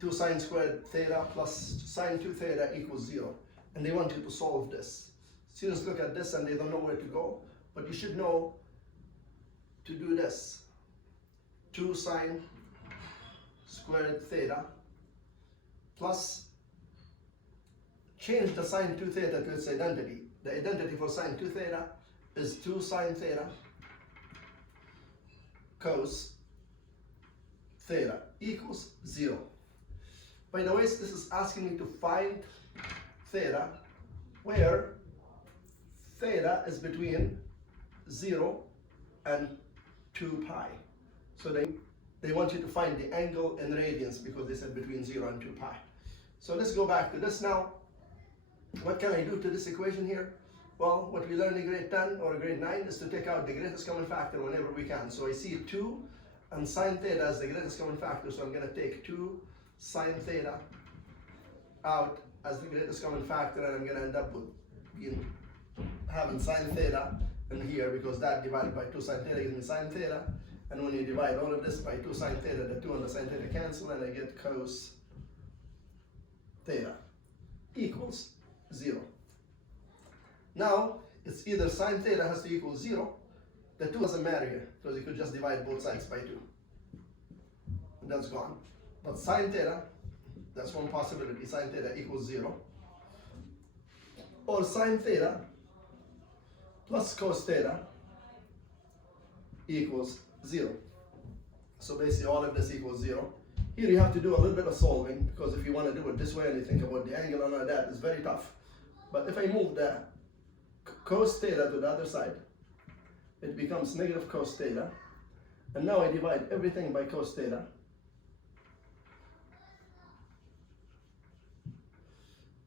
2 sine squared theta plus sine 2 theta equals 0. And they want you to solve this. Students look at this and they don't know where to go, but you should know to do this. 2 sine squared theta plus, change the sine 2 theta to its identity. The identity for sine 2 theta is 2 sine theta cos theta equals 0. By the way, this is asking me to find theta where theta is between 0 and 2 pi. So they want you to find the angle in radians because they said between 0 and 2 pi. So let's go back to this now. What can I do to this equation here? Well, what we learned in grade 10 or grade 9 is to take out the greatest common factor whenever we can. So I see 2 and sine theta as the greatest common factor, so I'm going to take 2 sine theta out as the greatest common factor, and I'm going to end up with having sine theta in here because that divided by 2 sine theta gives me sine theta. And when you divide all of this by 2 sine theta, the 2 and the sine theta cancel, and I get cos theta equals 0. Now, it's either sine theta has to equal 0. The 2 doesn't matter here because you could just divide both sides by 2. And that's gone. But sine theta, that's one possibility, sine theta equals 0. Or sine theta plus cos theta equals 0. So basically all of this equals 0. Here you have to do a little bit of solving because if you want to do it this way and you think about the angle and all that, it's very tough. But if I move the cos theta to the other side, it becomes negative cos theta. And now I divide everything by cos theta.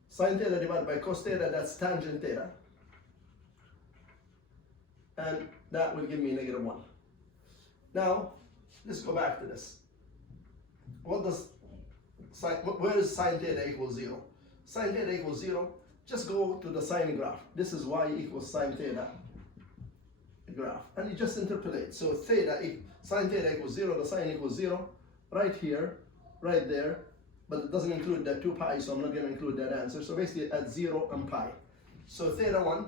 Sine theta divided by cos theta, that's tangent theta. And that will give me negative 1. Now, let's go back to this. Where is sine theta equals 0? Sine theta equals 0, just go to the sine graph. This is y equals sine theta graph. And you just interpolate. So sine theta equals 0, the sine equals 0, right here, right there. But it doesn't include that 2 pi, so I'm not going to include that answer. So basically at 0 and pi. So theta 1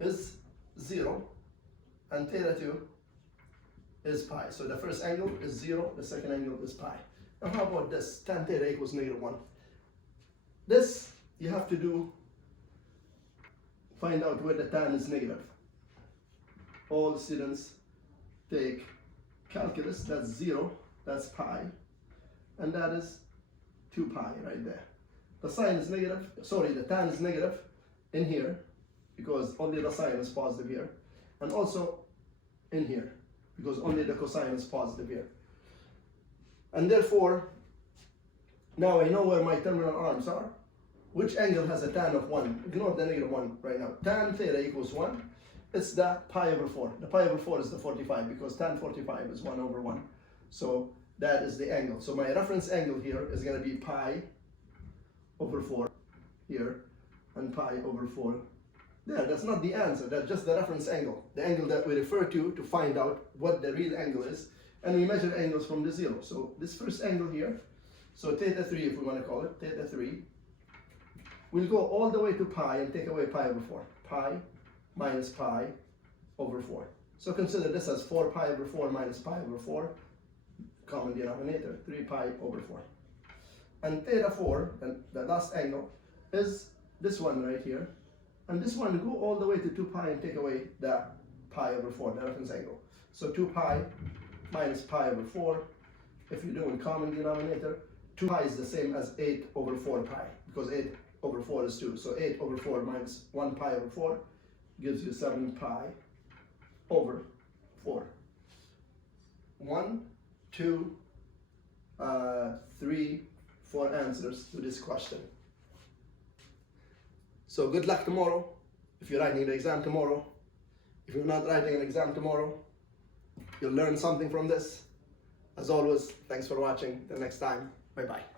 is 0, and theta 2 is pi. So the first angle is 0, the second angle is pi. Now how about this? Tan theta equals negative 1. This you have to find out where the tan is negative. All students take calculus, that's 0, that's pi, and that is 2 pi right there. The sine is negative, sorry, the tan is negative in here because only the sine is positive here, and also in here because only the cosine is positive here. And therefore, now I know where my terminal arms are. Which angle has a tan of 1? Ignore the negative 1 right now. Tan theta equals 1. It's the pi over 4. The pi over 4 is the 45 because tan 45 is 1 over 1. So that is the angle. So my reference angle here is going to be pi over 4 here and pi over 4 there. That's not the answer. That's just the reference angle. The angle that we refer to find out what the real angle is. And we measure angles from the 0. So this first angle here, so theta 3 if we want to call it, theta 3, we'll go all the way to pi and take away pi over 4. Pi minus pi over 4. So consider this as 4 pi over 4 minus pi over 4, common denominator, 3 pi over 4. And theta 4, and the last angle, is this one right here. And this one, go all the way to 2 pi and take away the pi over 4, the reference angle. So 2 pi minus pi over 4, if you're doing common denominator, 2 pi is the same as 8 over 4 pi, because 8 over 4 is 2. So 8 over 4 minus 1 pi over 4 gives you 7 pi over 4. 1, 2, 3, 4 answers to this question. So good luck tomorrow if you're writing the exam tomorrow. If you're not writing an exam tomorrow, you'll learn something from this. As always, thanks for watching. Till next time, bye-bye.